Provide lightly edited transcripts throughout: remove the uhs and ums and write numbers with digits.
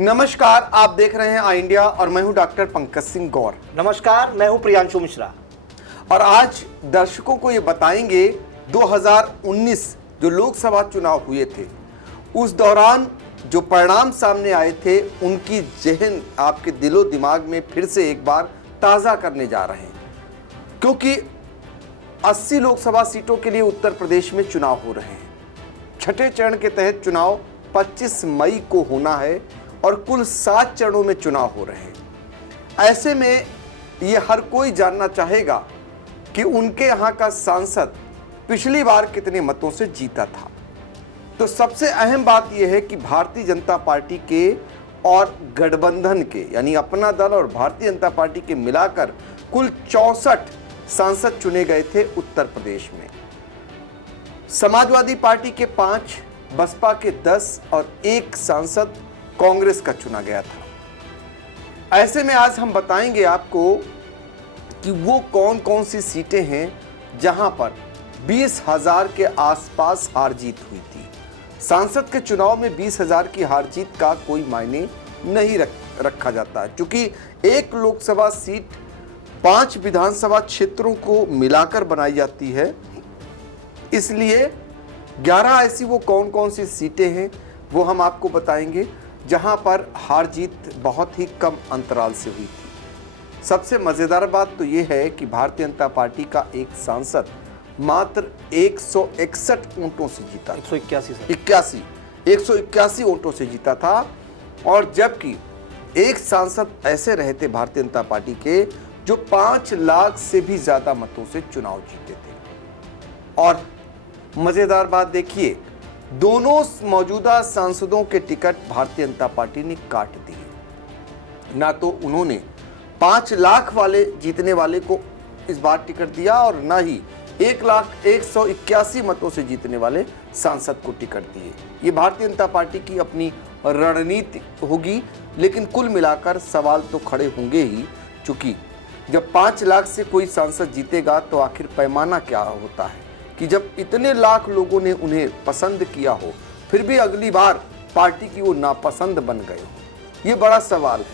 नमस्कार, आप देख रहे हैं आई इंडिया और मैं हूं डॉक्टर पंकज सिंह गौर। नमस्कार, मैं हूं प्रियांशु मिश्रा। और आज दर्शकों को ये बताएंगे 2019 जो लोकसभा चुनाव हुए थे उस दौरान जो परिणाम सामने आए थे उनकी जहन आपके दिलो दिमाग में फिर से एक बार ताज़ा करने जा रहे हैं, क्योंकि 80 लोकसभा सीटों के लिए उत्तर प्रदेश में चुनाव हो रहे हैं। छठे चरण के तहत चुनाव 25 मई को होना है और कुल 7 चरणों में चुनाव हो रहे हैं। ऐसे में ये हर कोई जानना चाहेगा कि उनके यहाँ का सांसद पिछली बार कितने मतों से जीता था। तो सबसे अहम बात यह है कि भारतीय जनता पार्टी के और गठबंधन के यानी अपना दल और भारतीय जनता पार्टी के मिलाकर कुल 64 सांसद चुने गए थे उत्तर प्रदेश में। समाजवादी पार्टी के 5, बसपा के 10 और 1 सांसद कांग्रेस का चुना गया था। ऐसे में आज हम बताएंगे आपको कि वो कौन कौन सी सीटें हैं जहां पर 20,000 के आसपास हार जीत हुई थी। सांसद के चुनाव में 20,000 की हार जीत का कोई मायने नहीं रखा जाता है, क्योंकि एक लोकसभा सीट 5 विधानसभा क्षेत्रों को मिलाकर बनाई जाती है। इसलिए 11 ऐसी वो कौन कौन सी सीटें हैं वो हम आपको बताएंगे जहां पर हार जीत बहुत ही कम अंतराल से हुई थी। सबसे मज़ेदार बात तो ये है कि भारतीय जनता पार्टी का एक सांसद मात्र 161 वोटों से जीता, 181 वोटों से जीता था। और जबकि एक सांसद ऐसे रहे थे भारतीय जनता पार्टी के जो 5 लाख से भी ज़्यादा मतों से चुनाव जीते थे। और मज़ेदार बात देखिए, दोनों मौजूदा सांसदों के टिकट भारतीय जनता पार्टी ने काट दिए। ना तो उन्होंने 5 लाख वाले जीतने वाले को इस बार टिकट दिया और ना ही 1,81,000 मतों से जीतने वाले सांसद को टिकट दिए। ये भारतीय जनता पार्टी की अपनी रणनीति होगी, लेकिन कुल मिलाकर सवाल तो खड़े होंगे ही, क्योंकि जब 5 लाख से कोई सांसद जीतेगा तो आखिर पैमाना क्या होता है कि जब इतने लाख लोगों ने उन्हें पसंद किया हो फिर भी अगली बार पार्टी की वो नापसंद बन गए हो। ये बड़ा सवाल है।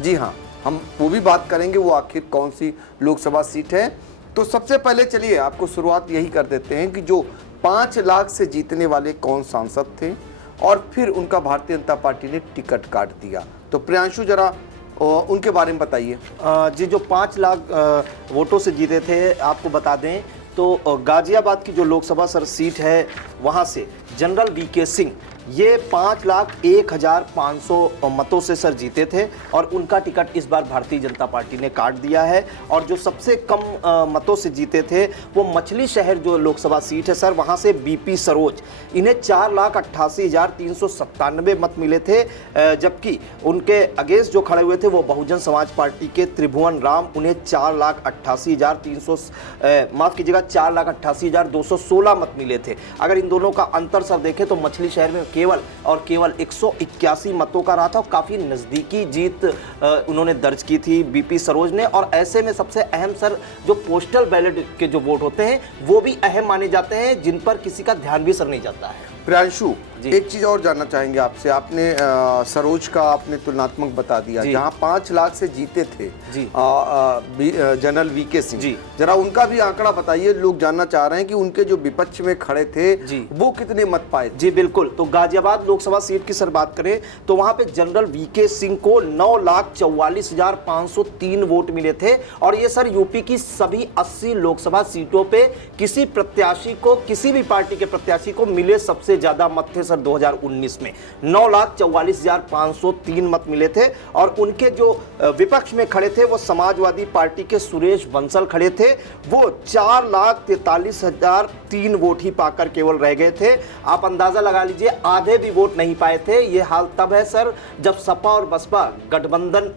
जी हाँ, हम वो भी बात करेंगे वो आखिर कौन सी लोकसभा सीट है। तो सबसे पहले चलिए आपको शुरुआत यही कर देते हैं कि जो 5 लाख से जीतने वाले कौन सांसद थे और फिर उनका भारतीय जनता पार्टी ने टिकट काट दिया। तो प्रियांशु जरा उनके बारे में बताइए। जी, जो 5 लाख वोटों से जीते थे, आपको बता दें तो गाजियाबाद की जो लोकसभा सर सीट है वहाँ से जनरल वीके सिंह ये 5,01,500 मतों से सर जीते थे और उनका टिकट इस बार भारतीय जनता पार्टी ने काट दिया है। और जो सबसे कम मतों से जीते थे वो मछली शहर जो लोकसभा सीट है सर, वहाँ से बीपी सरोज, इन्हें 4,88,397 मत मिले थे। जबकि उनके अगेंस्ट जो खड़े हुए थे वो बहुजन समाज पार्टी के त्रिभुवन राम, उन्हें 4,88,216 मत मिले थे। अगर इन दोनों का अंतर सर देखें तो मछली शहर में केवल 181 मतों का रहा था। काफी नजदीकी जीत उन्होंने दर्ज की थी बीपी सरोज ने। और ऐसे में सबसे अहम सर जो पोस्टल बैलेट के जो वोट होते हैं वो भी अहम माने जाते हैं, जिन पर किसी का ध्यान भी सर नहीं जाता है। प्रियांशु, एक चीज और जानना चाहेंगे आपसे। आपने सरोज का आपने तुलनात्मक बता दिया, जहां 5 लाख से जीते थे जनरल वीके सिंह, जरा उनका भी आंकड़ा बताइए। लोग जानना चाह रहे हैं कि उनके जो विपक्ष में खड़े थे वो कितने मत पाए। जी बिल्कुल, तो गाजियाबाद लोकसभा सीट की सर बात करें तो वहां पे जनरल वीके सिंह को 9,44,503 वोट मिले थे। और ये सर यूपी की सभी 80 लोकसभा सीटों पे किसी प्रत्याशी को, किसी भी पार्टी के प्रत्याशी को मिले सबसे ज्यादा मत थे सर 2019 में। 9,44,503 मत मिले थे। और उनके जो विपक्ष में खड़े थे वो समाजवादी पार्टी के सुरेश बंसल खड़े थे, वो 4,43,003 वोट ही पाकर केवल रह गए थे। आप अंदाजा लगा लीजिए, आधे भी वोट नहीं पाए थे। ये हाल तब है सर जब सपा और बसपा गठबंधन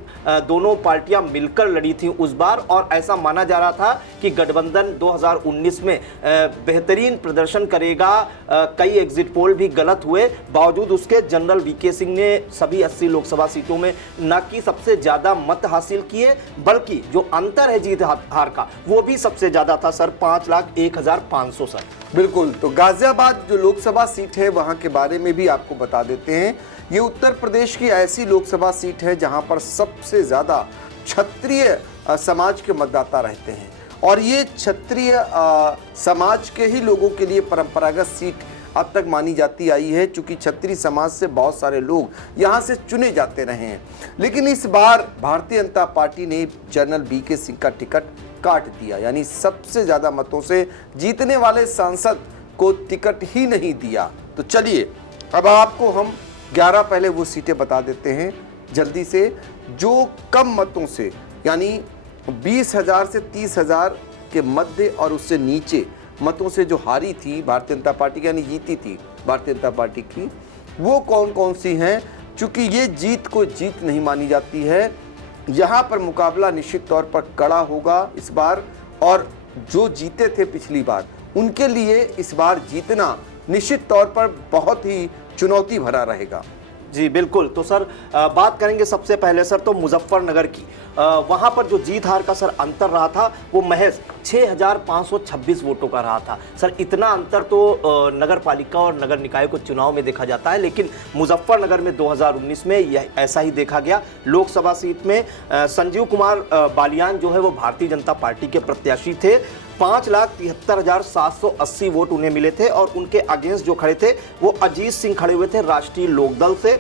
दोनों पार्टियां मिलकर लड़ी थी उस बार। और ऐसा माना जा रहा था कि गठबंधन 2019 में बेहतरीन प्रदर्शन करेगा। कई एग्जिट पोल भी गलत हुए, बावजूद उसके जनरल वीके सिंह ने सभी 80 लोकसभा सीटों में न कि सबसे ज्यादा मत हासिल किए, बल्कि जो अंतर है जीत हार का वो भी सबसे ज्यादा था सर, 5,01,500 सर। बिल्कुल, तो गाजियाबाद जो लोकसभा सीट है वहां के बारे में भी आपको बता देते हैं ये उत्तर प्रदेश की ऐसी लोकसभा सीट है जहां पर सबसे ज़्यादा क्षत्रिय समाज के मतदाता रहते हैं और ये क्षत्रिय समाज के ही लोगों के लिए परंपरागत सीट अब तक मानी जाती आई है, चूंकि क्षत्रिय समाज से बहुत सारे लोग यहाँ से चुने जाते रहे हैं। लेकिन इस बार भारतीय जनता पार्टी ने जनरल बीके सिंह का टिकट काट दिया, यानी सबसे ज़्यादा मतों से जीतने वाले सांसद को टिकट ही नहीं दिया। तो चलिए अब आपको हम 11 पहले वो सीटें बता देते हैं जल्दी से, जो कम मतों से यानी 20,000 से 30,000 के मध्य और उससे नीचे मतों से जो हारी थी भारतीय जनता पार्टी की, यानी जीती थी भारतीय जनता पार्टी की, वो कौन कौन सी हैं। चूंकि ये जीत को जीत नहीं मानी जाती है, यहाँ पर मुकाबला निश्चित तौर पर कड़ा होगा इस बार, और जो जीते थे पिछली बार उनके लिए इस बार जीतना निश्चित तौर पर बहुत ही चुनौती भरा रहेगा। जी बिल्कुल। तो सर बात करेंगे सबसे पहले सर तो मुजफ्फरनगर की। वहाँ पर जो जीत हार का सर अंतर रहा था वो महज 6,526 वोटों का रहा था। सर इतना अंतर तो नगर पालिका और नगर निकाय को चुनाव में देखा जाता है, लेकिन मुजफ्फरनगर में 2019 में यह ऐसा ही देखा गया। लोकसभा सीट में संजीव कुमार बालियान जो है वो भारतीय जनता पार्टी के प्रत्याशी थे। 5,73,780 वोट उन्हें मिले थे और उनके अगेंस्ट जो खड़े थे वो अजीत सिंह खड़े हुए थे राष्ट्रीय लोकदल से।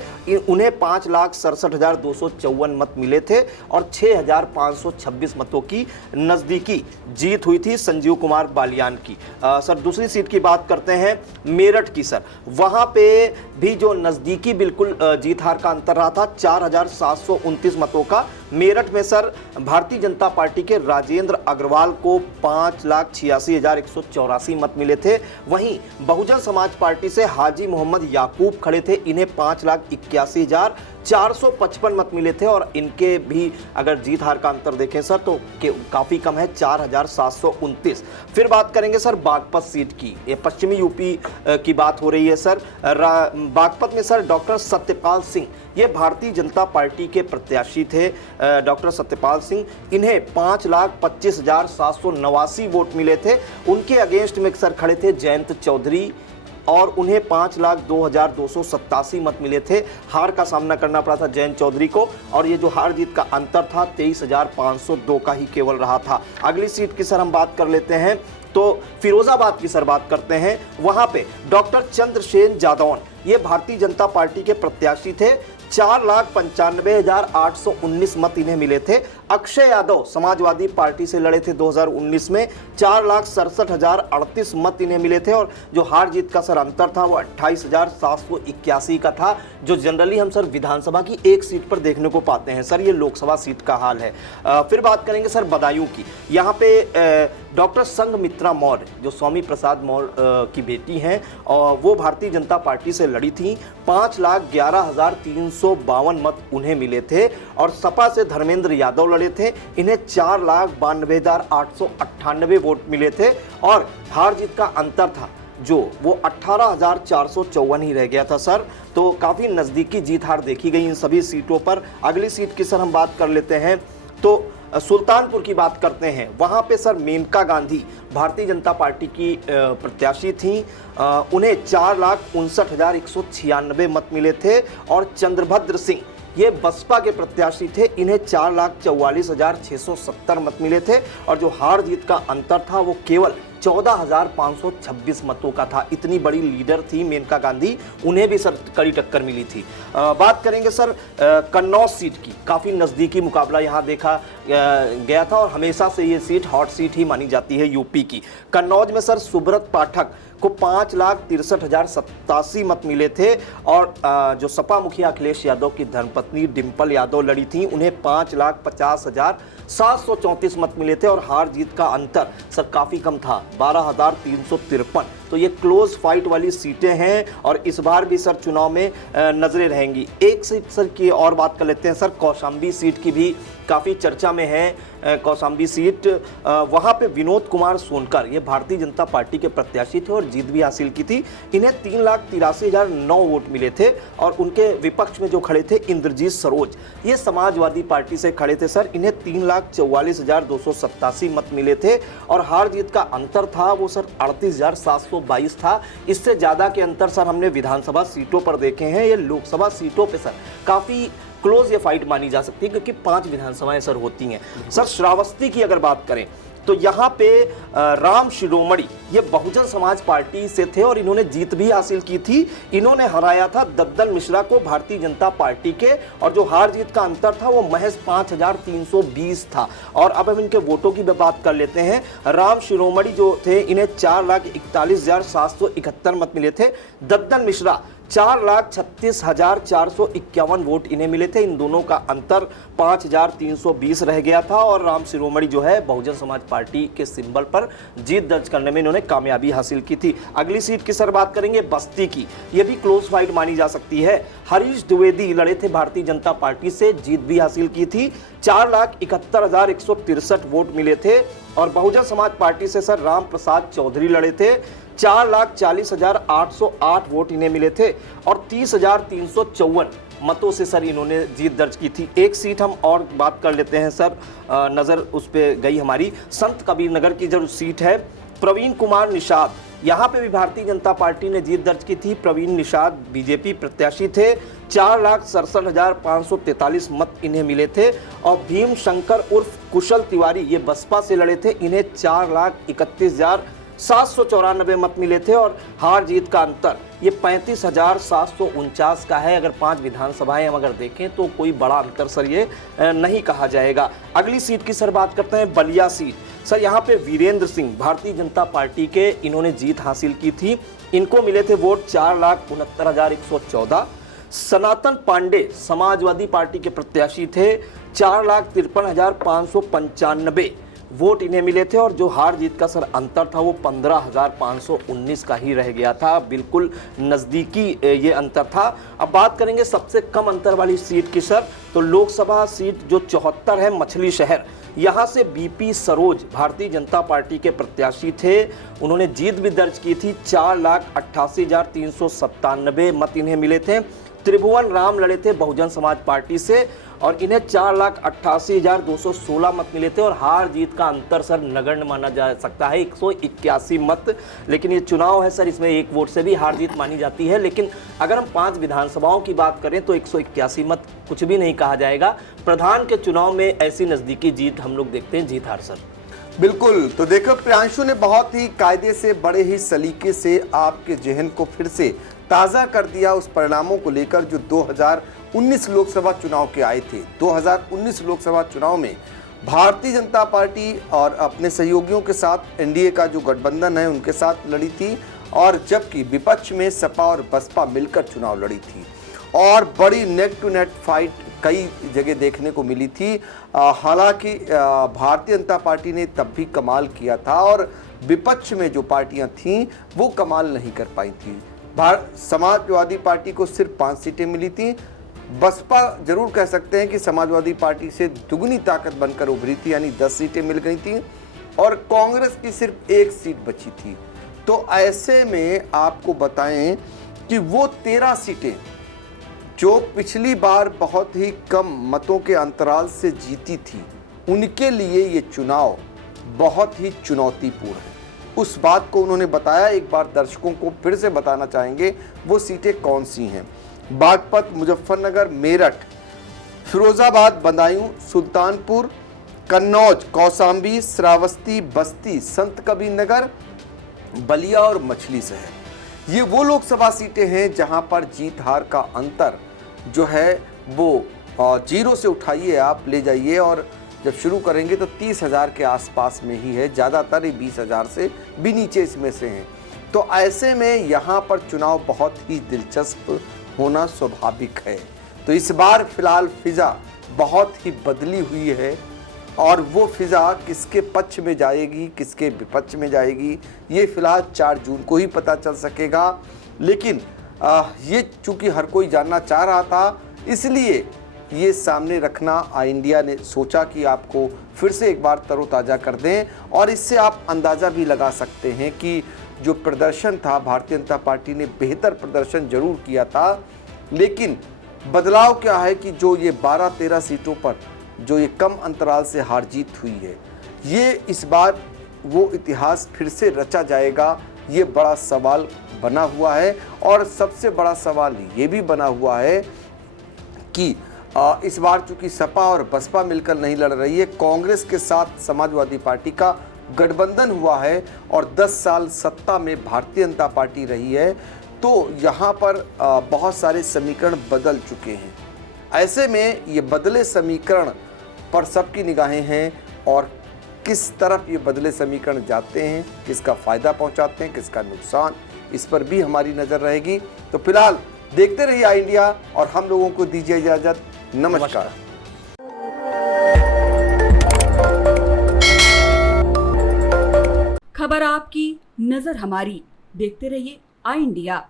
उन्हें 5,67,254 मत मिले थे और 6,526 मतों की नज़दीकी जीत हुई थी संजीव कुमार बालियान की। सर दूसरी सीट की बात करते हैं मेरठ की। सर वहाँ पे भी जो नज़दीकी बिल्कुल जीत हार का अंतर रहा था 4,729 मतों का। मेरठ में सर भारतीय जनता पार्टी के राजेंद्र अग्रवाल को 5,86,184 मत मिले थे। वहीं बहुजन समाज पार्टी से हाजी मोहम्मद याकूब खड़े थे, इन्हें 5,81,455 मत मिले थे और इनके भी अगर जीत हार का अंतर देखें सर तो काफ़ी कम है 4,729। फिर बात करेंगे सर बागपत सीट की। ये पश्चिमी यूपी की बात हो रही है सर। बागपत में सर डॉक्टर सत्यपाल सिंह ये भारतीय जनता पार्टी के प्रत्याशी थे। डॉक्टर सत्यपाल सिंह, इन्हें 5,25,789 वोट मिले थे। उनके अगेंस्ट में सर खड़े थे जयंत चौधरी और उन्हें 5,02,287 मत मिले थे। हार का सामना करना पड़ा था जयंत चौधरी को और ये जो हार जीत का अंतर था 23,502 का ही केवल रहा था। अगली सीट की सर हम बात कर लेते हैं तो फिरोजाबाद की सर बात करते हैं। वहां पे डॉक्टर चंद्रसेन जादौन ये भारतीय जनता पार्टी के प्रत्याशी थे। 4,95,819 मत इन्हें मिले थे। अक्षय यादव समाजवादी पार्टी से लड़े थे 2019 में, 4,67,038 मत इन्हें मिले थे और जो हार जीत का सर अंतर था वो 28,781 का था, जो जनरली हम सर विधानसभा की एक सीट पर देखने को पाते हैं। सर ये लोकसभा सीट का हाल है। फिर बात करेंगे सर बदायूं की। यहाँ पे डॉक्टर संघमित्रा मौर्य जो स्वामी प्रसाद मौर्य की बेटी हैं और वो भारतीय जनता पार्टी से लड़ी थी। 5,11,352 मत उन्हें मिले थे और सपा से धर्मेंद्र यादव लड़े थे, इन्हें 4,92,898 वोट मिले थे और हार जीत का अंतर था जो वो 18,454 ही रह गया था सर। तो काफ़ी नज़दीकी जीत हार देखी गई इन सभी सीटों पर। अगली सीट की सर हम बात कर लेते हैं तो सुल्तानपुर की बात करते हैं। वहाँ पे सर मेनका गांधी भारतीय जनता पार्टी की प्रत्याशी थीं। उन्हें 4,59,196 मत मिले थे और चंद्रभद्र सिंह ये बसपा के प्रत्याशी थे, इन्हें 4,44,670 मत मिले थे और जो हार जीत का अंतर था वो केवल 14,526 मतों का था। इतनी बड़ी लीडर थी मेनका गांधी, उन्हें भी सर कड़ी टक्कर मिली थी। बात करेंगे सर कन्नौज सीट की। काफ़ी नज़दीकी मुकाबला यहाँ देखा गया था और हमेशा से ये सीट हॉट सीट ही मानी जाती है यूपी की। कन्नौज में सर सुब्रत पाठक को 5,63,087 मत मिले थे और जो सपा मुखिया अखिलेश यादव की धर्मपत्नी डिम्पल यादव लड़ी थी, उन्हें 5,50,734 मत मिले थे और हार जीत का अंतर सर काफ़ी कम था 12,353। तो ये क्लोज फाइट वाली सीटें हैं और इस बार भी सर चुनाव में नजरें रहेंगी। एक सीट सर की और बात कर लेते हैं सर कौशाम्बी सीट की भी काफ़ी चर्चा में है। कौशाम्बी सीट वहाँ पे विनोद कुमार सोनकर ये भारतीय जनता पार्टी के प्रत्याशी थे और जीत भी हासिल की थी। इन्हें 3,83,009 वोट मिले थे और उनके विपक्ष में जो खड़े थे इंद्रजीत सरोज ये समाजवादी पार्टी से खड़े थे सर, इन्हें 3,44,287 मत मिले थे और हार जीत का अंतर था वो सर 38,700 122 था। इससे ज़्यादा के अंतर सर हमने विधानसभा सीटों पर देखे हैं। ये लोकसभा सीटों पे सर काफ़ी क्लोज ये फाइट मानी जा सकती है, क्योंकि 5 विधानसभाएं सर होती हैं। सर श्रावस्ती की अगर बात करें तो यहाँ पे राम शिरोमणि ये बहुजन समाज पार्टी से थे और इन्होंने जीत भी हासिल की थी। इन्होंने हराया था दद्दन मिश्रा को भारतीय जनता पार्टी के, और जो हार जीत का अंतर था वो महज 5320 था। और अब हम इनके वोटों की बात कर लेते हैं। राम शिरोमणि जो थे इन्हें 4,41,771 मत मिले थे। दद्दन मिश्रा 4,36,451 वोट इन्हें मिले थे। इन दोनों का अंतर 5,320 रह गया था और राम शिरोमणि जो है बहुजन समाज पार्टी के सिंबल पर जीत दर्ज करने में इन्होंने कामयाबी हासिल की थी। अगली सीट की सर बात करेंगे बस्ती की। ये भी क्लोज फाइट मानी जा सकती है। हरीश द्विवेदी लड़े थे भारतीय जनता पार्टी से, जीत भी हासिल की थी। 4,71,163 वोट मिले थे। और बहुजन समाज पार्टी से सर राम प्रसाद चौधरी लड़े थे। 4,40,808 वोट इन्हें मिले थे और 30,354 मतों से सर इन्होंने जीत दर्ज की थी। एक सीट हम और बात कर लेते हैं सर, नज़र उस पे गई हमारी। संत कबीर नगर की जो सीट है, प्रवीण कुमार निषाद, यहाँ पे भी भारतीय जनता पार्टी ने जीत दर्ज की थी। प्रवीण निषाद बीजेपी प्रत्याशी थे। 4,67,543 मत इन्हें मिले थे। और भीम शंकर उर्फ कुशल तिवारी ये बसपा से लड़े थे, इन्हें 4,31,794 मत मिले थे। और हार जीत का अंतर ये 35,749 का है। अगर 5 विधानसभाएं हम अगर देखें तो कोई बड़ा अंतर सर ये नहीं कहा जाएगा। अगली सीट की सर बात करते हैं बलिया सीट। सर यहाँ पे वीरेंद्र सिंह भारतीय जनता पार्टी के इन्होंने जीत हासिल की थी। इनको मिले थे वोट 4,69,114। सनातन पांडे समाजवादी पार्टी के प्रत्याशी थे, 4,53,595 वोट इन्हें मिले थे। और जो हार जीत का सर अंतर था वो 15,519 का ही रह गया था, बिल्कुल नज़दीकी ये अंतर था। अब बात करेंगे सबसे कम अंतर वाली सीट की सर, तो लोकसभा सीट जो 74 है मछली शहर, यहाँ से बीपी सरोज भारतीय जनता पार्टी के प्रत्याशी थे। उन्होंने जीत भी दर्ज की थी। 4,88,397 मत इन्हें मिले थे। त्रिभुवन राम लड़े थे बहुजन समाज पार्टी से और इन्हें 4,88,216 मत मिले थे। और हार जीत का अंतर सर नगण्य माना जा सकता है, 181 मत। लेकिन ये चुनाव है सर, इसमें एक वोट से भी हार जीत मानी जाती है। लेकिन अगर हम 5 विधानसभाओं की बात करें तो 181 मत कुछ भी नहीं कहा जाएगा। प्रधान के चुनाव में ऐसी नज़दीकी जीत हम लोग देखते हैं, जीत हार सर। बिल्कुल। तो देखो, प्रियांशु ने बहुत ही कायदे से, बड़े ही सलीके से आपके जहन को फिर से ताज़ा कर दिया उस परिणामों को लेकर जो 2019 लोकसभा चुनाव के आए थे। 2019 लोकसभा चुनाव में भारतीय जनता पार्टी और अपने सहयोगियों के साथ एनडीए का जो गठबंधन है उनके साथ लड़ी थी, और जबकि विपक्ष में सपा और बसपा मिलकर चुनाव लड़ी थी। और बड़ी नेक टू नेक फाइट कई जगह देखने को मिली थी। हालांकि भारतीय जनता पार्टी ने तब भी कमाल किया था और विपक्ष में जो पार्टियां थीं वो कमाल नहीं कर पाई थी। समाजवादी पार्टी को सिर्फ 5 सीटें मिली थी। बसपा जरूर कह सकते हैं कि समाजवादी पार्टी से दुगनी ताकत बनकर उभरी थी, यानी 10 सीटें मिल गई थी। और कांग्रेस की सिर्फ 1 सीट बची थी। तो ऐसे में आपको बताएं कि वो 13 सीटें जो पिछली बार बहुत ही कम मतों के अंतराल से जीती थी, उनके लिए ये चुनाव बहुत ही चुनौतीपूर्ण है। उस बात को उन्होंने बताया। एक बार दर्शकों को फिर से बताना चाहेंगे वो सीटें कौन सी हैं। बागपत, मुजफ्फरनगर, मेरठ, फिरोजाबाद, बदायूं, सुल्तानपुर, कन्नौज, कौसाम्बी, श्रावस्ती, बस्ती, संत कबीर नगर, बलिया और मछली शहर। ये वो लोकसभा सीटें हैं जहां पर जीत हार का अंतर जो है वो 0 से उठाइए आप, ले जाइए, और जब शुरू करेंगे तो 30,000 के आसपास में ही है। ज़्यादातर 20,000 से भी नीचे इसमें से हैं। तो ऐसे में यहाँ पर चुनाव बहुत ही दिलचस्प होना स्वाभाविक है। तो इस बार फिलहाल फिजा बहुत ही बदली हुई है, और वो फिजा किसके पक्ष में जाएगी, किसके विपक्ष में जाएगी, ये फिलहाल 4 जून को ही पता चल सकेगा। लेकिन ये चूँकि हर कोई जानना चाह रहा था, इसलिए ये सामने रखना आई इंडिया ने सोचा कि आपको फिर से एक बार तरोताज़ा कर दें। और इससे आप अंदाज़ा भी लगा सकते हैं कि जो प्रदर्शन था, भारतीय जनता पार्टी ने बेहतर प्रदर्शन जरूर किया था, लेकिन बदलाव क्या है कि जो ये 12-13 सीटों पर जो ये कम अंतराल से हार जीत हुई है, ये इस बार वो इतिहास फिर से रचा जाएगा ये बड़ा सवाल बना हुआ है। और सबसे बड़ा सवाल ये भी बना हुआ है कि इस बार चूंकि सपा और बसपा मिलकर नहीं लड़ रही है, कांग्रेस के साथ समाजवादी पार्टी का गठबंधन हुआ है और 10 साल सत्ता में भारतीय जनता पार्टी रही है, तो यहाँ पर बहुत सारे समीकरण बदल चुके हैं। ऐसे में ये बदले समीकरण पर सबकी निगाहें हैं और किस तरफ ये बदले समीकरण जाते हैं, किसका फ़ायदा पहुंचाते हैं, किसका नुकसान, इस पर भी हमारी नज़र रहेगी। तो फिलहाल देखते रहिए आई इंडिया और हम लोगों को दीजिए इजाज़त। नमस्कार। खबर आपकी, नजर हमारी। देखते रहिए आई इंडिया।